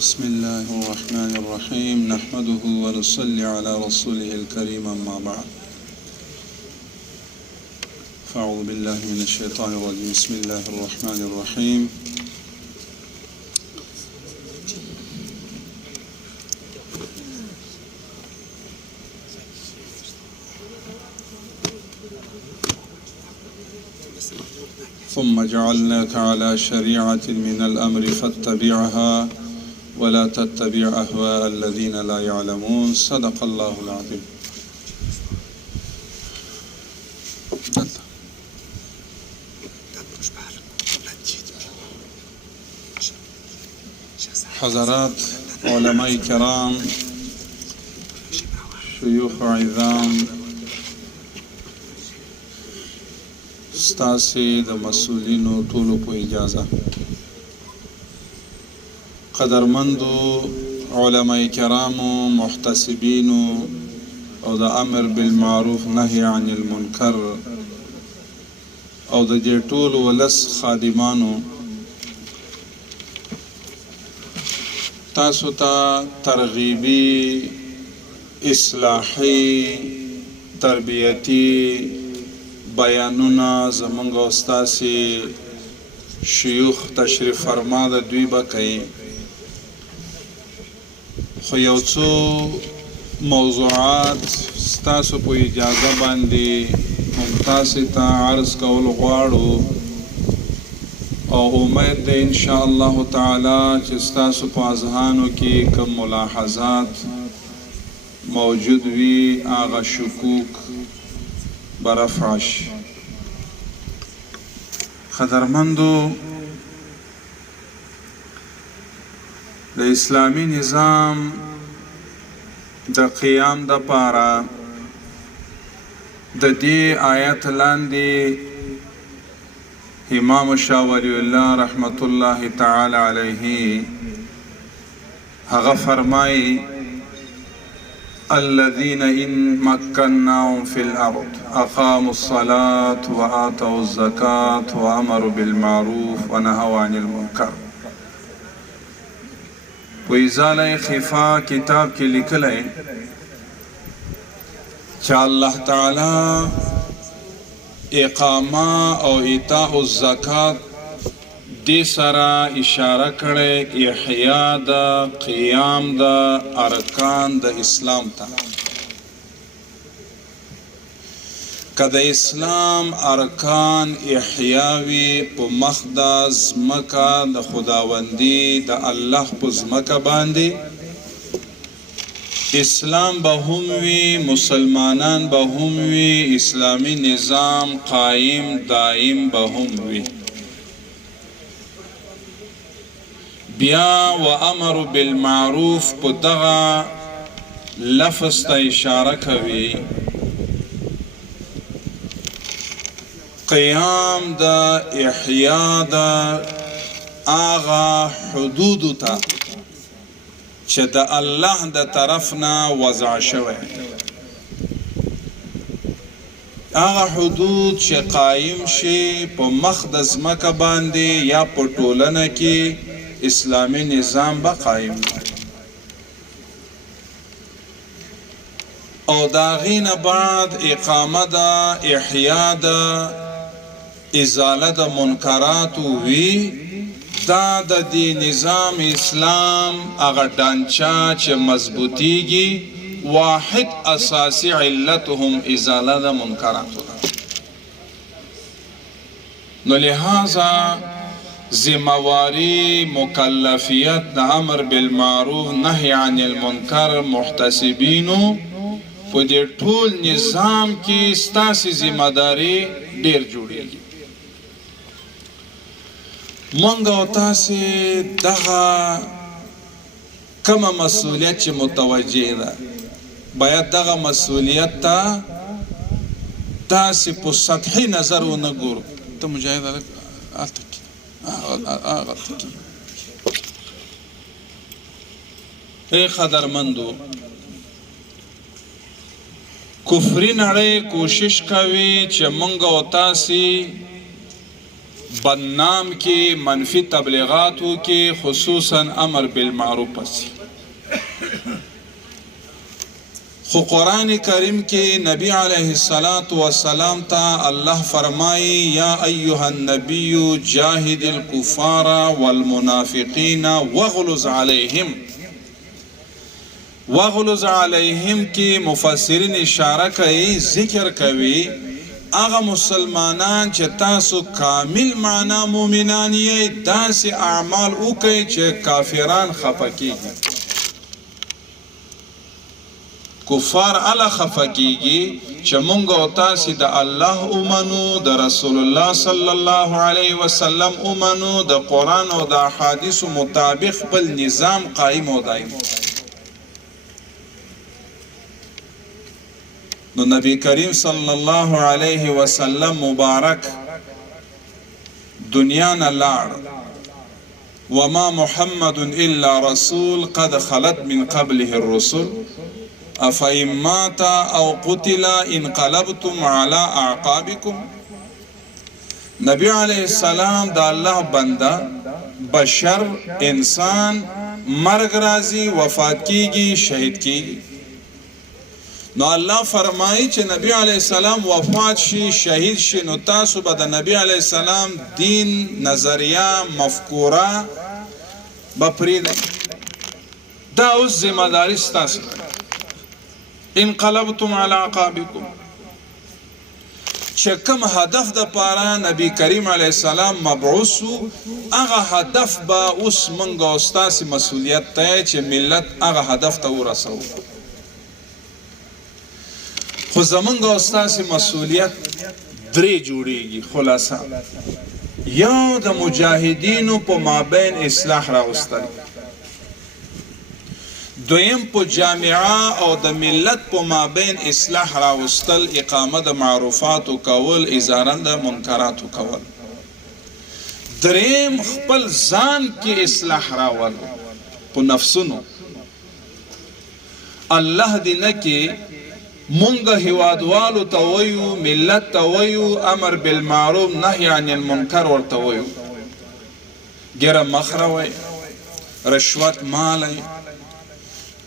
بسم الله الرحمن الرحيم نحمده ونصلي على رسوله الكريم أما بعد فأعوذ بالله من الشيطان الرجيم بسم الله الرحمن الرحيم ثم جعلناك على شريعة من الأمر فاتبعها ولا تتبع أهواء الذين لا يعلمون صدق الله العظيم. حضرات علماء کرام شيوخ عظام ستاسي د مسؤلینو ټولو په اجازه قدرمندو علماء کرامو محتسبینو او د امر بالمعروف نهي عن المنکر او د دې ټولو ولس خادمانو تاسو ته ترغیبی اصلاحی تربیتی بیانونه زمونږ استاسي شيوخ تشریف فرما د دوی به کوي خو یو څو موضوعات ستاسو په اجازه باندې تاسو ته عرض کول غواړو او امید ده ان شاء الله تعالی چې ستاسو په اذهانو کې کوم ملاحظات موجود وي هغه شکوک برفعش قدرمندو د اسلامی نظام د قیام د پاره د دې آیت لاندې امام شاه ولی الله رحمت الله تعالی علیه هغه فرمایي الذين إن مكناهم في الأرض أقاموا الصلاة وآتوا الزكاة وأمروا بالمعروف ونهوا عن المنكر وإزالة خفا كتاب کی لکھلے چا اللہ تعالی اقامہ او ایتاء الزکاة دی سرا اشاره کړي احیا د قیام د ارکان د اسلام ته کله اسلام ارکان احیاوی په مخدز مکه د خداوندی د الله په مکه باندې اسلام به هم وی مسلمانان به هم وی اسلامی نظام قائم دائم به هم وی بیا و امر بالمعروف په دغه لفظ ته اشاره کوي قیام د احیا د آغا حدود ته چې د الله د طرفنا وضع شوی آغا حدود چې قائم شي په مخدز مکه باندې یا په ټولنه کې اسلامی نظام با قائم او داغین بعد اقامه دا احیا دا ازاله دا منکرات وی دا د دی نظام اسلام اگر ډانچا چې مضبوطیږي واحد اساسی علتهم ازاله دا منکرات نو لہذا ذمہواری مکلفیت د امر بالمعروف نهی عن المنکر محتسبینو په دې ټول نظام کې ستاسو ذمہداری ډیر جوړیږي مونږ او تاسو دغه کومه مسؤلیت چې متوجه ده باید دغه مسؤلیت ته تاسو په سطحي نظر ونه ګورو ته مجاهد الته اے قدرمندو کفری نړۍ کوشش کوي چې مونږ او تاسو بدنام کی منفی تبلیغاتو کی خصوصا امر بالمعروف پسی خو قرآن کریم کی نبی علیہ السلام تا اللہ فرمائی یا ایوہ النبی جاہد الکفار والمنافقین وغلظ علیہم کی مفسرین اشارہ کئی ذکر کوي اغا مسلمانان چه تاسو کامل معنا مومنان یی داسی اعمال او کئی چه کافران خفکیگی کفار علا خفکیگی چه منگو تاسی دا اللہ اومنو دا رسول اللہ صلی اللہ علیہ وسلم اومنو دا قرآن و دا حادث مطابق بل نظام قائم و دائم نو نبی کریم صلی اللہ علیہ وسلم مبارک دنیا نلار وما محمد الا رسول قد خلت من قبله الرسل افئن مات او قتل انقلبتم على اعقابكم نبی علیہ السلام دا اللہ بندہ بشر انسان مرگ رازی وفات کیگی شہید کیگی نو اللہ فرمائی چه نبی علیہ السلام وفات شی شہید شی نو تاسو با دا نبی علیہ السلام دین نظریہ مفکورہ بپرید دا اس ذمہ داری ستاسو انقلبتم علی عقابکم چه کم هدف دا پارا نبی کریم علیہ السلام مبعوثو اغا هدف با اس منگا استاسی مسئولیت تای چه ملت اغا هدف تا او رسو خو زمنگا استاسی مسئولیت دری جوڑیگی خلاصا یا دا مجاہدینو پا مابین اصلاح را استل دویم پا جامعہ او دا ملت پا مابین اصلاح را استل اقامت معروفاتو کول ازارن دا منکراتو کول دریم خپل زان کی اصلاح را ول پا نفسونو اللہ دینکی منگا حوادوالو تاویو ملت تاویو امر بالمعروف نهی عن المنکر ور تاویو گیر مخروی رشوت مالی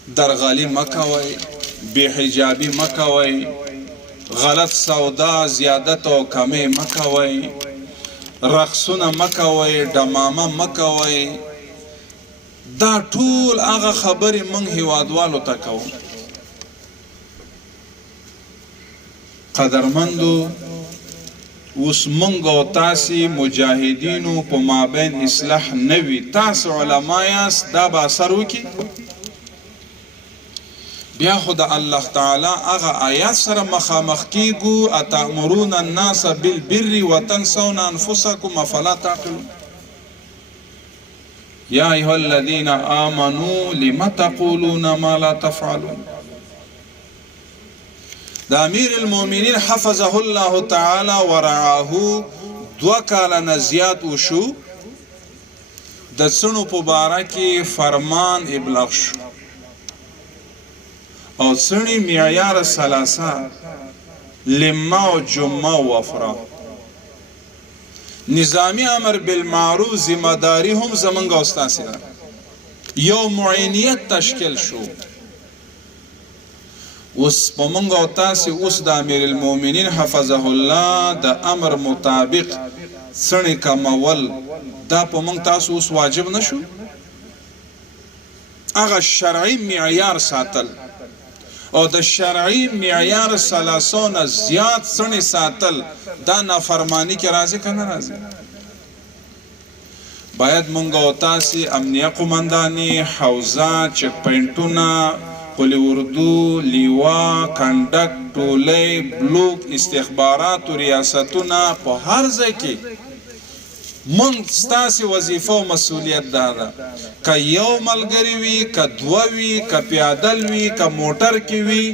درغالی مکوی بی حجابی مکوی غلط سودا زیادت و کمی مکوی رقصون مکوی دماما مکوی دا طول آغا خبری منگ حوادوالو تاکو قدرمندو اس منگو تاسی مجاہدینو پا مابین اصلاح نوی تاس علمایاس دا با سرو کی بیا خدا اللہ تعالی اغا آیات سر مخامخ کی گو اتامرون الناس بالبر وتنسون انفسکم افلا تعقلون یا ایها الذین آمنوا لم تقولون ما لا تفعلون دا امیر المومنین حفظه اللہ تعالی ورعاہو دو کالا نزیاد وشو دا سنو پبارکی فرمان ابلاغ شو او سنی معیار سلاسا لما و جمعہ و افرا نظامی امر بالمعروف ذمہ داری هم زمانگا استاسی دا یو معینیت تشکل شو اس پمنگا تاسی اس دا امیر المومنین حفظه اللہ دا امر مطابق سنی کا مول دا پمنگ تاسو اس واجب نشو اغا شرعی معیار ساتل او دا شرعی معیار سلاسون زیاد سنی ساتل دا نافرمانی کے رازی کا نرازی باید منگا تاسی امنیہ قماندانی حوزہ چک پینٹونا قلی اردو لیوا کنڈک ٹولی بلوک استخبارات و ریاستونا پا ہر زکی منگ ستاسی وظیفہ و مسئولیت دادا کا یو ملگری وی کا دووی کا پیادل وی کا موٹر کی وی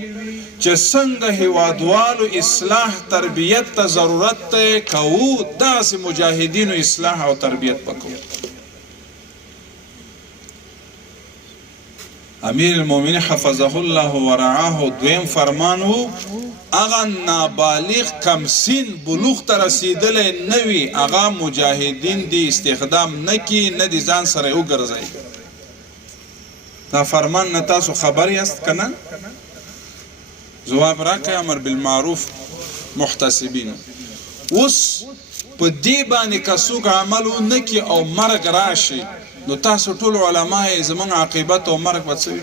چه سنگ حوادوالو اصلاح تربیت تا ضرورت تے کهو داس مجاہدین اصلاح و تربیت پکو امیر المؤمنین حفظه الله ورعاه دویم فرمان وو اغا نابالغ کم سین بلوغ ته رسیدلی نه وي هغه مجاهدین دی استخدام نه کي نه د ځان سره وګرځوي. دا فرمان نه تاسو خبر یاست که نه؟ جواب راکړئ. امر بالمعروف محتسبین. اوس په دې باندې که څوک عمل ونه کړي او مرګ راشي نو تاسو ټول علما یې زموږ عاقبت او مرګ به څه وي؟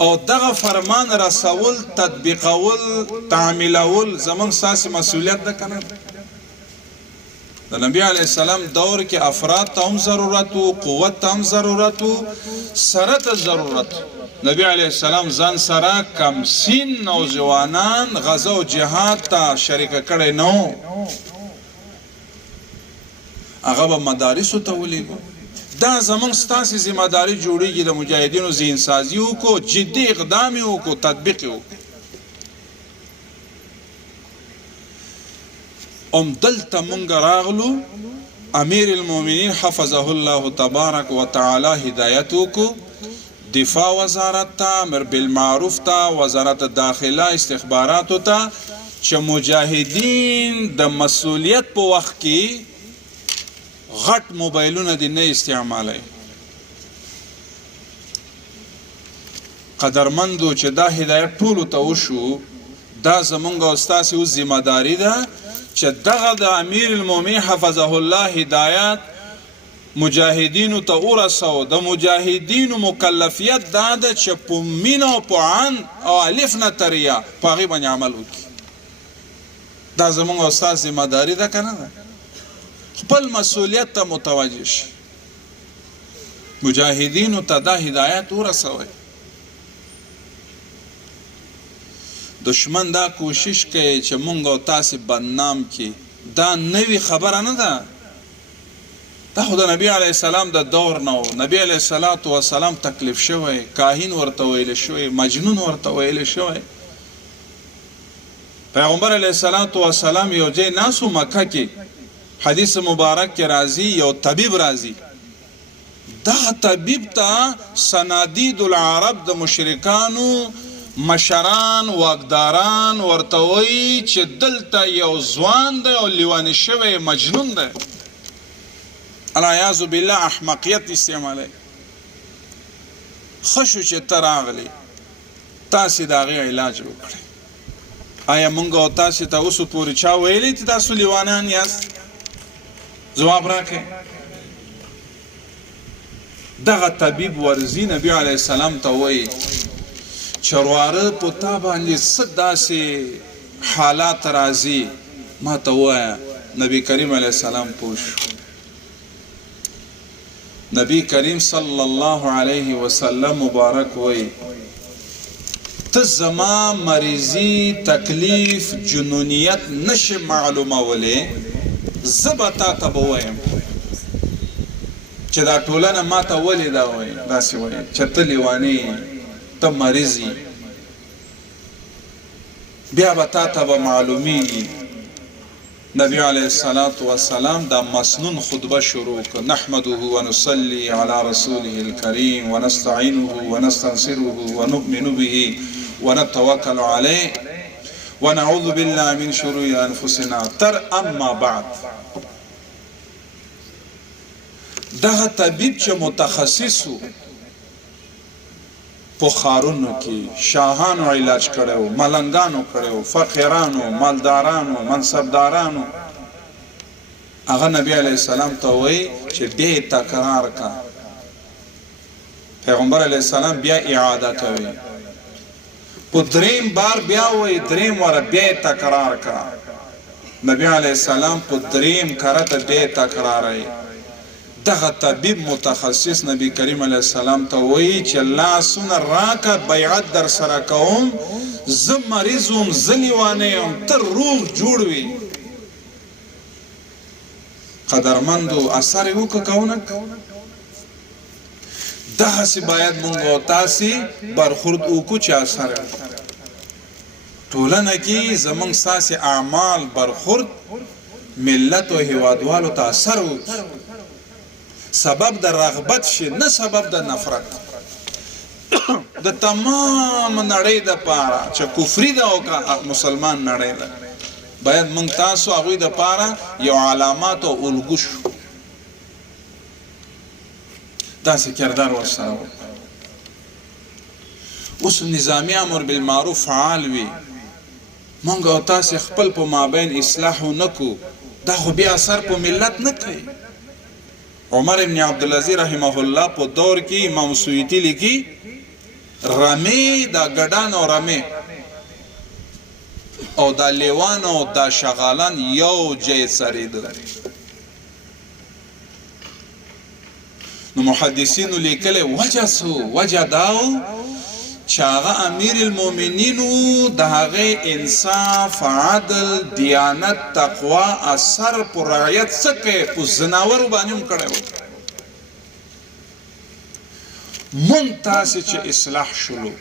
او دغه فرمان رسول تطبیقول تعمیلول زموږ ستاسې مسؤلیت ده که نه؟ د نبی علیه السلام دور کې افراد ته هم ضرورت و قوت ته هم ضرورت و سره ته ضرورت. نبی علیه السلام ځان سره کم سین نوجوانان غزا او جهاد ته شریکه کړی نه و. هغه به مدارسو ته ولیږو. دا زمونږ ستاسې ذمهداري جوړېږي د مجاهدینو ذهن سازي وکړو، جدي اقدام یې وکړو، تطبیق یې وکړو. دلته مونږ راغلو امیر المؤمنین حفظه الله تبارک و تعالی هدایت وکړو دفاع وزارت ته، امر بالمعروف ته، وزارت داخله استخباراتو ته چې مجاهدین د مسؤلیت په وخت کې غټ موبایلونه دې نه استعمالوي. قدرمندو چې دا هدایت ټولو ته وشو، دا زمونږ او ستاسې اوس ذمهداري ده چې دغه د امیر المؤمنین حفظه الله هدایت مجاهدینو ته ورسو. د مجاهدینو مکلفیت دا ده چې په مینه او په عن او الف نه تر یا په هغې باندې عمل وکړي. دا زمونږ او ستاسې ذمهداري ده که نه ده؟ خپل مسؤلیت ته متوجه شي، مجاهدینو ته دا هدایت ورسوئ. دشمن دا کوشش کوي چې مونږ او تاسې بدنام کړي. دا نوې خبره نه ده، دا خو د نبی علیه السلام د دور نه و. نبی علیه السلام تکلیف شوی، کاهن ورته ویلی شوی، مجنون ورته ویلی شوی. پیغمبر علیه السلام یو ځای ناست و مکه کې، حدیث مبارک کې راځي یو طبیب راځي. دغه طبیب ته صنادید العرب د مشرکانو مشران واکداران ورته وایي چې دلته یو ځوان دی او لیونی شوی مجنون دی. العیاذ بالله احمقیت استعمالی. ښه شو چې ته راغلی، تاسې د هغې علاج وکړئ. آیا مونږ او تاسې ته اوسو پورې چا ویلی چې تاسو لیوانان یاست؟ جواب راکړئ. دغه طبیب ورځي نبی علیه السلام ته وایي چرواره په تا باندې څه داسې حالات راځي ما ته ووایه. نبی کریم علیه السلام پوه شو. نبی کریم صلی الله علیه وسلم مبارک وایي ته زما مریضي تکلیف جنونیت نشي معلومولی، زه به تا ته به وایم چې دا ټولنه ما ته ولې دا وایي، داسې وایي چې ته لیوانې ته مریض یې. بیا به تا ته به معلومیږي. نبی علیه السلام دا مسنون خطبه شروع کړه. نحمده ونصلي علی رسوله الکریم ونستعینه ونستنصره ونؤمن به ونتوکل علیه ونعوذ بالله من شرور انفسنا تر اما بعد. دغه طبیب چې متخصص و، په ښارونو کې شاهانو علاج کړی و، ملنګانو کړی و، فقیرانو، مالدارانو، منصبدارانو. هغه نبی علیه السلام ته وایي چې بیا یې تکرار کا. پیغمبر علیه السلام بیا اعاده کوي، په دریم بار بیا وایي، دریم واره بیا یې تکرار کا. نبی علیه السلام په دریم کره ته بیا یې تکراروي. دغه طبیب متخصص نبی کریم علیه السلام ته وایي چې لاسونه راکه بیعت در سره کوم، زه مریض وم، زه لیوانی یم، ته روغ جوړ وي. قدرمندو اثر یې وکړه که ونه کړه؟ دغسې باید مونږ او تاسې برخورد وکړو چې اثر وکړي. ټولنه کې زمونږ ستاسې اعمال برخورد ملت او هیوادوالو ته اثر وکړي، سبب د رغبت شي نه سبب د نفرت. د تمام نړۍ د پاره چې کفري ده او مسلمان نړۍ ده باید موږ تاسو هغوی د پاره یو علامات او الګو شو داسې کردار ورسره اوس نظامی امر بالمعروف فعال وي موږ او تاسې خپل په مابین اصلاح ونکو دا خو بیا اثر په ملت نه کوي عمر ابن عبدالعزیز رحمه الله په دور کې امام سیوطي لیکي رمې دا ګډان او رمې او دا لیوان او دا شغالان یو ځای سریدل نو محدثینو لیکلي وجه سو وجه داو چې هغه امیر المؤمنینو د هغه انصاف عدل دیانت تقوا اثر پر رعایت څخه په زناور باندې هم کړو مونږ تاسو چې اصلاح شلو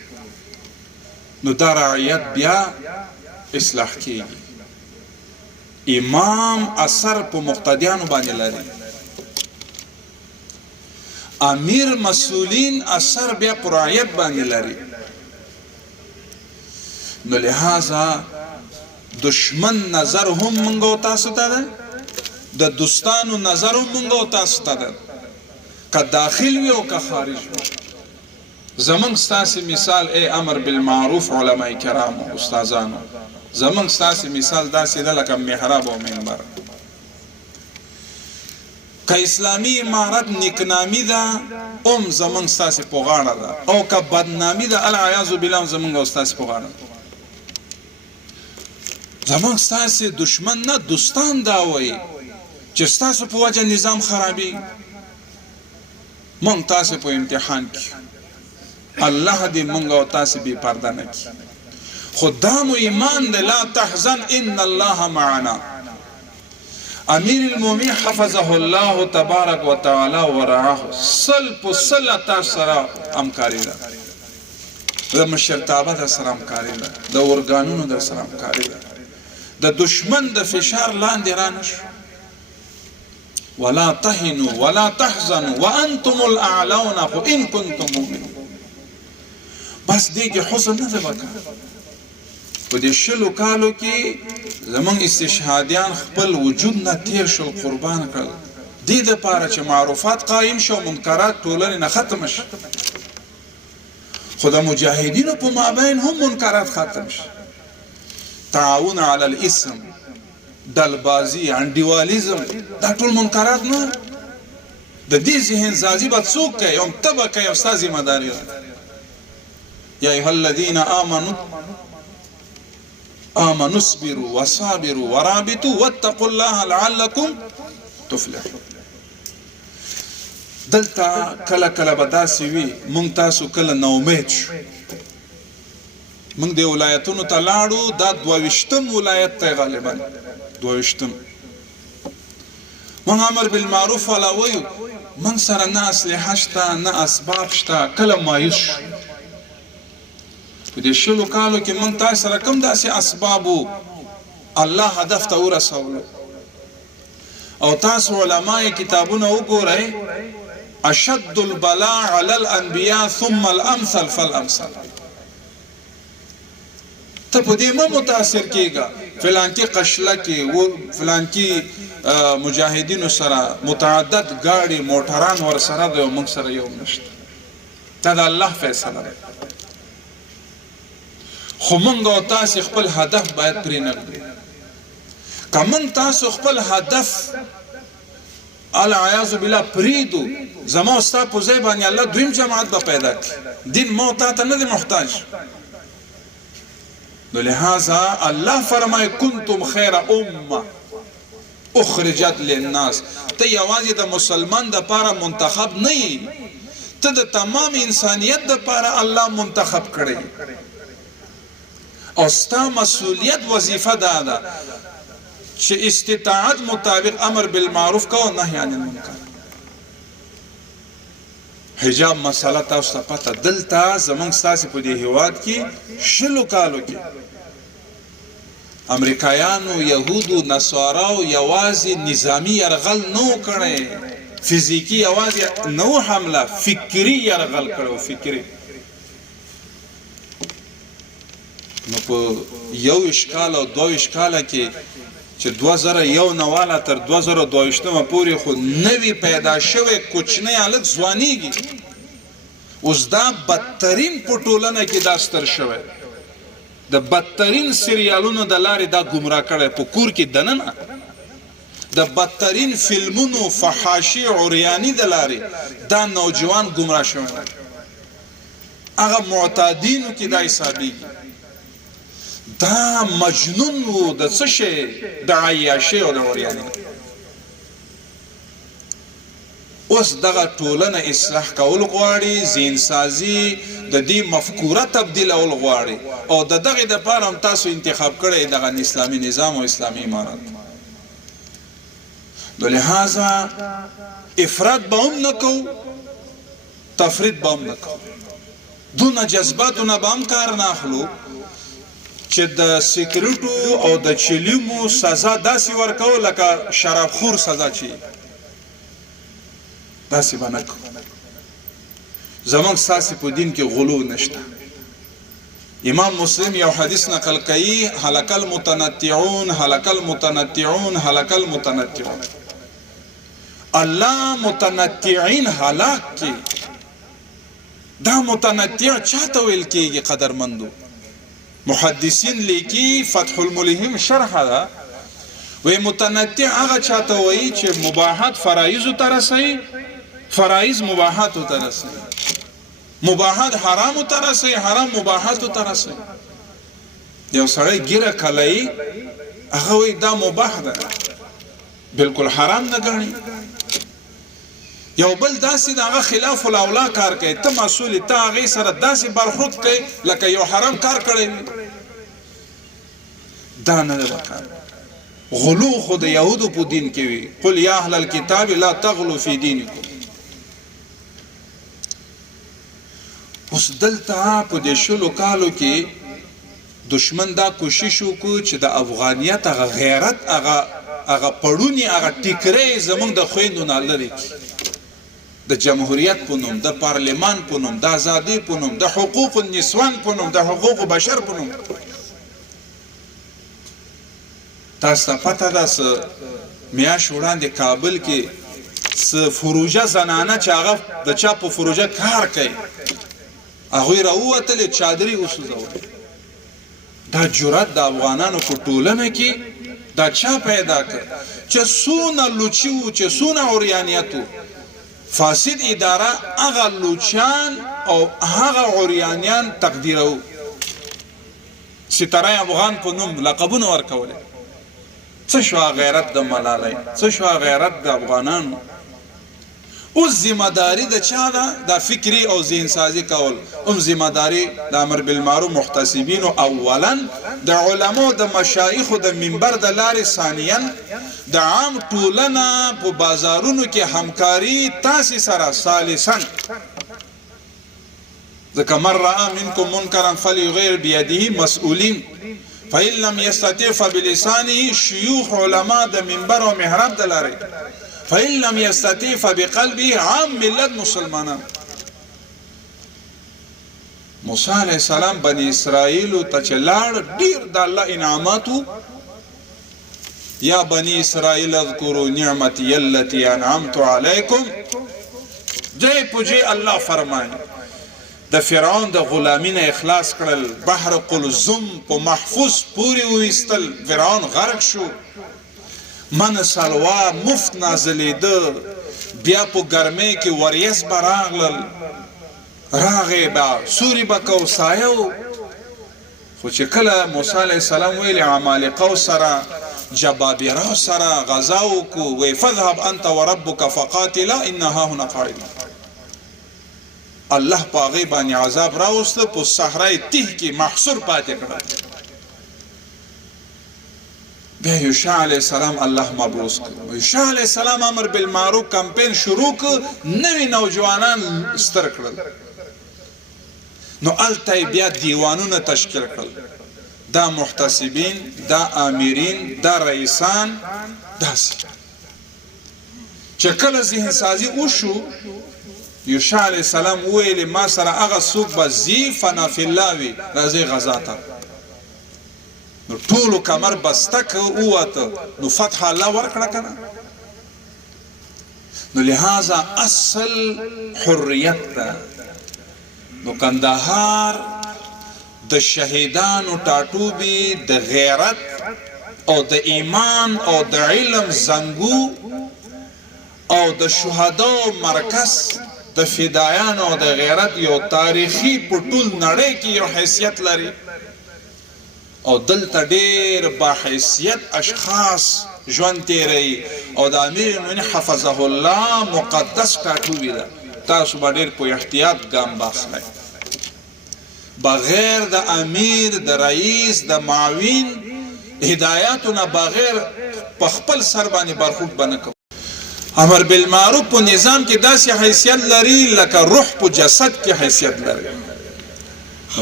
نو دا رعایت بیا اصلاح کیږي امام اثر په مقتدیانو باندې لري امیر مسئولین اثر بیا پر رعایت باندې لري نو لہذا دشمن نظر هم منگو تاسو تا ده د دوستانو نظر هم منگو تاسو تا ده که داخل وی او که خارج وی زمان ستاسی مثال ای امر بالمعروف علماء کرام و استازانو زمان ستاسی مثال داسی ده لکه محراب و منبر که اسلامی امارت نکنامی ده زمان ستاسی پغاڑا ده او که بدنامی ده العیاذ بالله زمان ستاسی پغاڑا ده زمان ستاسو دشمن نه دوستان دا وای چې ستاسو په وجه نظام خرابي مونږ تاسو په امتحان کې الله دې مونږ او تاسو به پرده نه کی خدا مو ایمان دې لا تحزن ان الله معنا امیر المؤمنین حفظه الله تبارک وتعالى ورعاه صل تاسرا امکاری ده د مشرتابه د سره امکاری ده د اورګانونو د سره امکاری ده د دشمن د فشار لاندې رانش ولا تهنوا ولا تحزنوا وانتم الاعلون ان كنتم مؤمنين بس دې کې حزن نه ده وکړه په دې شلو کالو کې زمون استشهادیان خپل وجود نه تیر شو قربان کړ دې د پاره چې معروفات قائم شو منکرات ټولنه نه ختم شي خدا مجاهدینو په مابین هم منکرات ختم شي تعاون علی الاسم دلبازی انډیوالیزم دا ټول منکرات نه د دې ذهن سازی به څوک کوي هم تبه کوي او سازی مداري یا ایها الذین آمنوا اصبروا وصابروا ورابطوا واتقوا الله لعلكم تفلحون دلته کله کله بداسي وي مونږ تاسو کله نو امید شو مونږ د ولایتونو ته لاړو دا 22م ولایت ته غالبا 22م مونږ امر بالمعروف ولا وایو مونږ سره نه اسلحه شته نه اسباب شته کله مایوس په دې شلو کالو کې مونږ تاسو سره کوم داسې اسبابو الله هدف ته ورسولو او تاسو علماء کتابونه وګورئ اشد البلاء على الانبياء ثم الامثل فالامثل ته په دې متاثر کېږي فلان کې قشله کې و فلان کې مجاهدینو سره متعدد گاڑی موټران ور سره د موږ سره یو نشته دا د الله فیصله ده خو موږ او تاسو خپل هدف باید پرې نه کړو کوم تاسو خپل هدف العیاذ بالله پریدو زما استا په ځای باندې الله دویم جماعت به پیدا کړي دین مو ته نه دی محتاج نو لہذا الله فرمای کنتم خیر امه اخرجت للناس ته یوازې د مسلمان د پاره منتخب نه یې ته د تمام انسانیت د پاره الله منتخب کړي او ستا مسئولیت وظیفه ده چې استطاعت مطابق امر بالمعروف کو نهی عن المنکر حجاب مسله تاسو ته پته دلته زمونږ ستاسو په دې هیواد کې شلو کالو کې امریکایانو یهودو نصاراو یوازې نظامی یرغل نو کړي فزیکی یوازې نو حمله فکری یرغل کړو فکری نو په 21 کال او 22 کال کې چې 2001 نه والا تر 2022 پورې خو نوی پیدا شوی کوچنی الګ ځوانيږي. اوس دا بدترین په ټولنه کې دا ستر شوی، د بدترین سریالونو د لارې دا گمراه کړی په کور کې دننه، د بدترین فلمونو فحاشي عریانی د لارې دا نوجوان گمراه شوی. هغه معتادینو کې دا حسابېږي. دا مجنون و د څه شی، د عیاشۍ او د عریانۍ. اوس دغه ټولنه اصلاح کول غواړي، ذهن سازي د دې مفکوره تبدیلول غواړي، او د دغه د پاره هم تاسو انتخاب کړی دغه اسلامي نظام او اسلامي امارت. نو لہذا افراط به هم نه کوو، تفرید به هم نه کوو، دونه جذباتونه به هم کار نه اخلو چې د سیګریټو او د چلیمو سزا داسې ورکوو لکه شرابخور سزا چې داسې به نه کوو. زمونږ ستاسې په دین کې غلو نشته. امام مسلم یو حدیث نقل کوي، هلک المتنطعون هلک المتنطعون هلک المتنطعون. الله متنطعین هلاک کی. دا متنطع چاته ویل کېږي قدرمندو؟ محدثین لیکي فتح الملهم شرح ده، وی متنطع هغه چاته وایي چې مباحات فرایضو ته رسوي، فرایض مباحاتو ته رسوي، مباحات حرامو ته رسوي، حرام مباحاتو ته رسوي. یو سړی ګیره کلایي هغه وایي دا مباح ده، بالکل حرام نه ګڼي. یو بل داسې د هغه خلاف الاولا کار کوي، ته مسؤل، ته هغې سره داسې برخورد کوي لکه یو حرام کار کړی وي. دا نه ده پکار. غلو خو د یهودو په دین کې وي، قل یا اهل الکتاب لا تغلو فی دینکم. اوس دلته په دې شلو کالو کې دشمن دا کوشش وکړو چې د افغانیت هغه غیرت، هغه پړونی، هغه ټیکری زمونږ د خویندو نه لرې کړي. د جمهوریت په نوم، د پارلمان په نوم، د ازادۍ په نوم، د حقوق النسوان په نوم، د حقوق بشر په نوم. تاسو ته پته ده څه میاشت وړاندې کابل کې څه فروجه زنانه چې هغه د چا په فروجه کار کوي، هغوی راووتلې چادرې وسوځولې. دا جرأت د افغانانو په ټولنه کې دا چا پیدا کړ چې څونه لوچي وو، چې څونه عریانیت وو. فاسد اداره هغه لوچان او هغه عریانیان تقدیرو، ستاره افغان په نوم لقبونه ورکول. څه شو غیرت د ملالۍ، څه شو غیرت د افغانانو. اوس ذمہ داری د چا ده؟ د فکری او ذهن سازی کول. ذمہ داری د امر بالمعروف محتسبین اولا، د علماء د مشایخ د منبر د لارې ثانیا، د عام ټولنه په بازارونو کې همکاری تاسې سره ثالثا. ځکه من رأى منکم منکرا فلیغیر بیده مسئولین، فإن لم يستطع فبلسانه، شیوخ علماء د منبر او محراب د لارې، فإن لم يستطع فبقلبه، عام ملت مسلمانان. موسی علیہ السلام بنی اسرائیل ته چې لاړ، ډیر د الله انعاماتو. یا بنی اسرائیل اذکروا نعمتی التي انعمت علیکم. جای پوجی الله فرمایي د فرعون د غلامی نه اخلاص کړل، بحر قلزم په محفوظ پوری وېستل، فرعون غرق شو. من سلوا مفت نازلیده، بیا په ګرمۍ کې وریځ به راغلل، راغې به سوري به کو سایه. خو چې کله موسی علیه السلام ویلې عمالقه سره جبابره سره غزا وکړو، وی فذهب انت وربک فقاتلا ان هاهنا قاعدون. الله په هغې باندې عذاب راوسته، په صحرای تیه کې محصور پاتې کړل. بیا یوشع علیه السلام الله مبعوث کړ. یوشع علیه السلام امر بالمعروف کمپین شروع کړ، نوي نوجوانان ستر کړل. نو الته بیا دیوانونه تشکیل کړل، دا محتسبین، دا آمیرین، دا رئیسان، داسې. چې کله ذهن سازی وشو، یوشع علیه السلام وویل ما سره هغه څوک به ځي فنا فی الله وي، راځئ غزا ته. نو ټولو کمر بسته که ووته نو فتح الله ورکړه که نه نو لہذا اصل حریت ده نو کندهار د شهیدانو ټاټوبي د غیرت او د ایمان او د علم زنګو او د شهداو مرکز د فدایانو او د غیرت یو تاریخي په ټول نړۍ کې یو حیثیت لري او دلته ډېر با حیثیت اشخاص ژوند تیروي او د امیر المؤمنین حفظه الله مقدس ټاټوبي ده تاسو به ډېر په احتیاط ګام واخلئ بغیر د امیر د رئیس د معاون هدایاتونه بغیر په خپل سر باندې برخوټ بنه کوي امر بالمعروف په نظام کې داسې حیثیت لري لکه روح په جسد کې حیثیت لري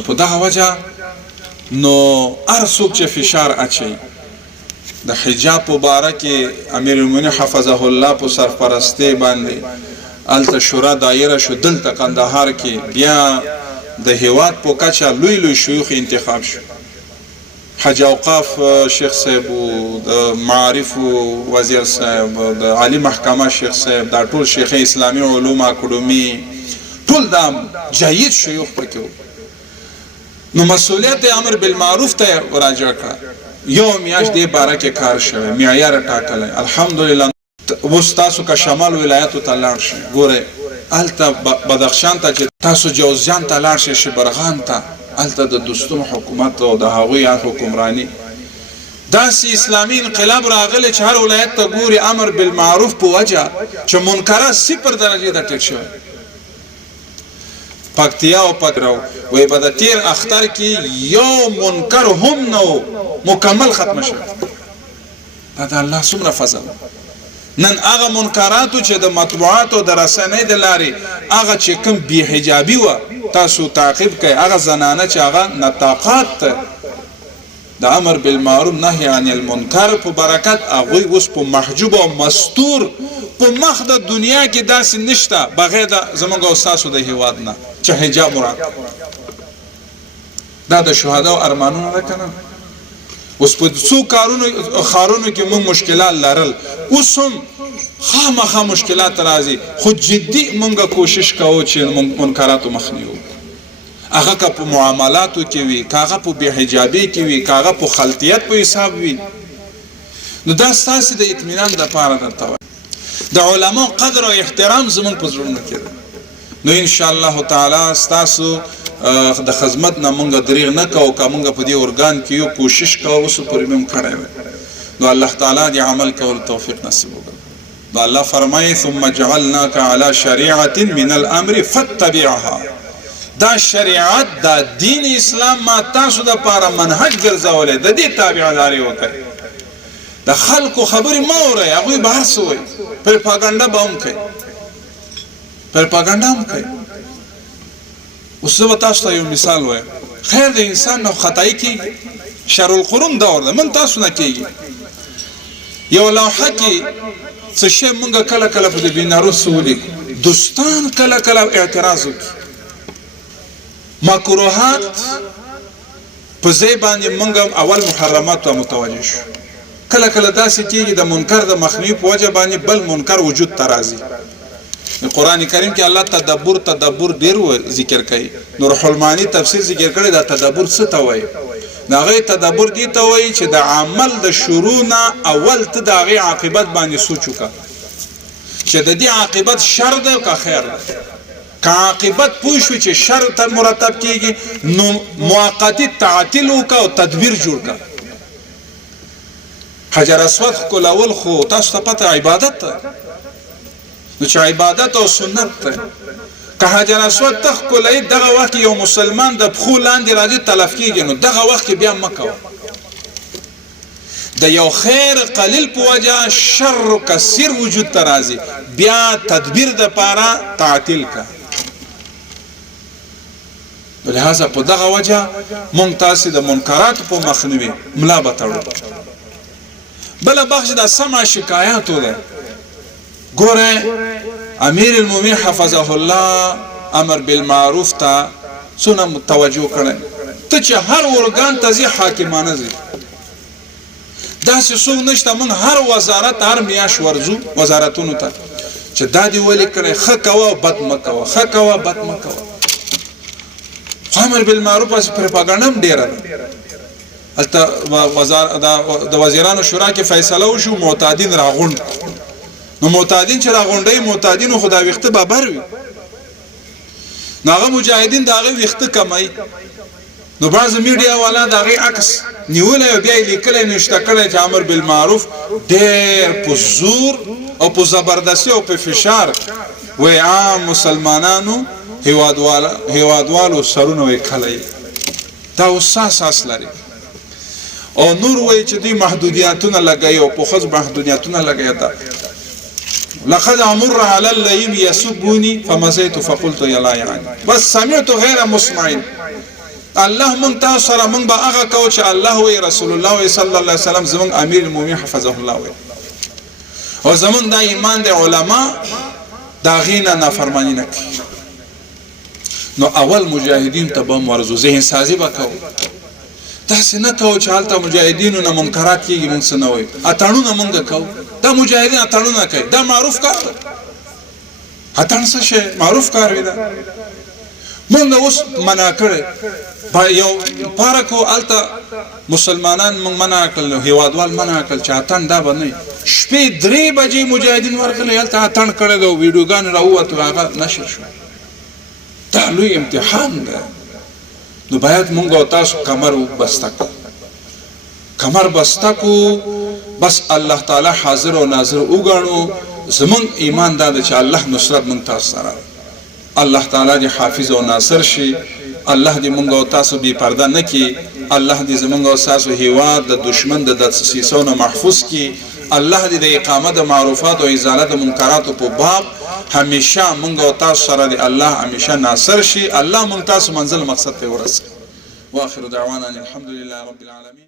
په دغه وجه نو هر څوک چې فشار اچي د حجاب په باره کې امیر المؤمنین حفظه الله په سرپرستی باندې هلته شورا دایره شو دلته کندهار کې بیا د هیواد په کچه لوی لوی شیوخ انتخاب شو حج اوقاف شیخ صاحب د معارف وزیر صاحب د عالی محکمه شیخ صاحب دا ټول شیخ اسلامی علوم اکاډمي ټول دا جید شیوخ پکې نو مسئولیت امر بالمعروف ته راجع کړه یو میاشت دې باره کې کار شوی معیار ټاکلی الحمدلله اوس تاسو که شمال ولایتو ته لاړ شئ ګورئ هلته بدخشان ته چې تاسو جوزجان ته لاړ شئ شبرغان ته هلته د دوستم حکومت او د هغوی حکمرانی داسې اسلامي انقلاب راغلی چې هر ولایت ته ګوري امر بالمعروف په وجه چې منکرات 0 درجې ته ټیټ شوی پکتیا او پکراو وای په د تیر اختر کې یو منکر هم نو مکمل ختم شو دا الله څومره فضل نن هغه منکراتو چې د مطبوعات او د رسنۍ د لارې هغه چې کوم بی حجابي و تاسو تعقیب کړئ هغه زنانه چې هغه نطاقات د امر بالمعروف نهی عن المنکر په برکت هغوی اوس په محجوب او مستور په مخ د دنیا کې داسې نشته بغیر د زموږ او ستاسو د هیواد نه چې حجاب مراد دا د شهداو ارمانونه ده که نه اوس په څو ښارونو کې موږ مشکلات لرل اوس هم خامخا مشکلات راځي خو جدي موږ کوشش کوو چې منکراتو مخنیوي هغه که په معاملاتو کې وي که هغه په بېحجابي کې وي که هغه په خلطیت په حساب وي نو دا ستاسې د اطمینان دپاره درته وایم د علماو قدر او احترام زموږ په زړونو کې ده نو انشاءالله تعالی ستاسو د خدمت نه مونږ دریغ نه کوو که مونږ په دې ارګان کې یو کوشش کوو اوسو پورې مې هم کړی وی نو الله تعالی دې عمل کولو توفیق نصیب وکړي نو الله فرمایي ثم جعلناک علی شریعة من الامر فاتبعها دا شریعت دا دین اسلام ما تاسو دپاره منهج ګرځولی د دې تابعداري وکړئ د خلکو خبرې مه اورئ هغوی به هر څه وایي پروپاګنډه به هم کوي پروپاګنډه هم کوي اوس زه به تاسو ته یو مثال وایم خیر د انسان نه خطایي کېږي شر القرون دور ده من تاسو نه کېږي یو لوحه کې څه شی مونږ کله کله په د بینارو څه ولیکو دوستان کله کله اعتراض وکړي مکروهات په ځای باندې مونږ اول محرمات ته متوجه شو کله کله داسې کېږي د منکر د مخنیوي په وجه باندې بل منکر وجود ته راځي قرآن کریم کې الله تدبر ډیر ذکر کوي نور حلمانی تفسیر ذکر کړی دا تدبر څه ته وایي د هغې تدبر دې ته وایي چې د عمل د شروع نه اول ته د هغې عاقبت باندې سوچ وکړه چې د دې عاقبت شر ده که خیر ده که عاقبت پوه شوي چې شر ته مرتب کېږي نو موقتي تعطیل وکړه او تدبیر جوړ کړه حجر اسود ښکلول خو تاسو ته پته عبادت ته نو چې عبادت او سنت ته که حجر اسود ته ښکلوي دغه وخت یو مسلمان د پښو لاندې راځي تلف کېږي نو دغه وخت کې بیا مه کوه د یو خیر قلیل په وجه شر کثیر وجود ته راځي بیا تدبیر دپاره تعطیل که لہذا په دغه وجه مونږ تاسې د منکراتو په مخنیوي ملا به تړو بله بخش د سمع شکایاتو ده ګوره امیر المؤمنین حفظه الله امر بالمعروف ته څونه توجه کړی ته چې هر ارګان ته ځي حاکمانه ځي داسې څوک نشته موږ هر وزارت هر میاشت ورځو وزارتونو ته چې دا دې ولې کړی ښه کوه بد مه کوه ښه کوه بد مه کوه خو امر بالمعروف هسې پروپاګانډه هم ډېره ده هلته د وزیرانو شورا کې فیصله وشو معتادین راغونډ نو معتادین چې راغونډوي معتادینو خو دا ویښته بابر وي نو هغه مجاهدین د هغې ویښته کموي نو بعض میډیا والا د هغې عکس نیولی او بیا یې لیکلی نشته کړی چې امر بالمعروف ډېر په زور او په زبردستي او په فشار وی عام مسلمانانو هیوادوالو سرونه وی کلی دا اوس اساس لري او نور وی چې دوی محدودیتونه لګوي او په ښځو محدودیتونه لګوي ته لقد امر على اللئيم يسبوني فمزيت فقلت يلا يعني بس سمعت غير مسمعين الله من تاسو سره من به هغه کو چې الله وی رسول الله صلی الله علیه وسلم زمون امیر المؤمنین حفظه الله وی او زمون دا ایمان د علما دا غینه نافرمانی نه کوي نو اول مجاهدین ته به ورزو ذهن سازی وکاو داسې نه کوو چې هلته مجاهدینو نه منکرات کېږي مونږ څه نه وایو اتڼونه مونږ کوو دا مجاهدین اتڼونه کوي دا معروف کار دی اتڼ څه شی معروف کار وي دا مونږ اوس منع کړی یو پارک و هلته مسلمانان مونږ منع کړل هېوادوال منع کړل چې اتڼ دا به نه شپې 3 بجې مجاهدین ورغلي هلته اتڼ کړی دی او ویډیوګانې راووتو هغه نشر شو دا لوی امتحان دی نو باید مونږ او تاسو کمر بسته کو کمر بسته کو بس الله تعالی حاضر او ناظر وګڼو زمون ایمان دا چې الله نصرت مونږ تاسو سره الله تعالی دې حافظ او ناصر شي الله دې مونږ او تاسو بی پرده نه کی الله دې زمونږ او تاسو هیواد د دشمن د دسیسو نه محفوظ کی الله دې د اقامت د معروفات او ازاله د منکرات په باب همیشه مونږ او تاسو سره دی الله همیشه ناصر شي الله مونږ تاسو منزل مقصد ته ورسوي واخر دعوانا الحمد لله رب العالمين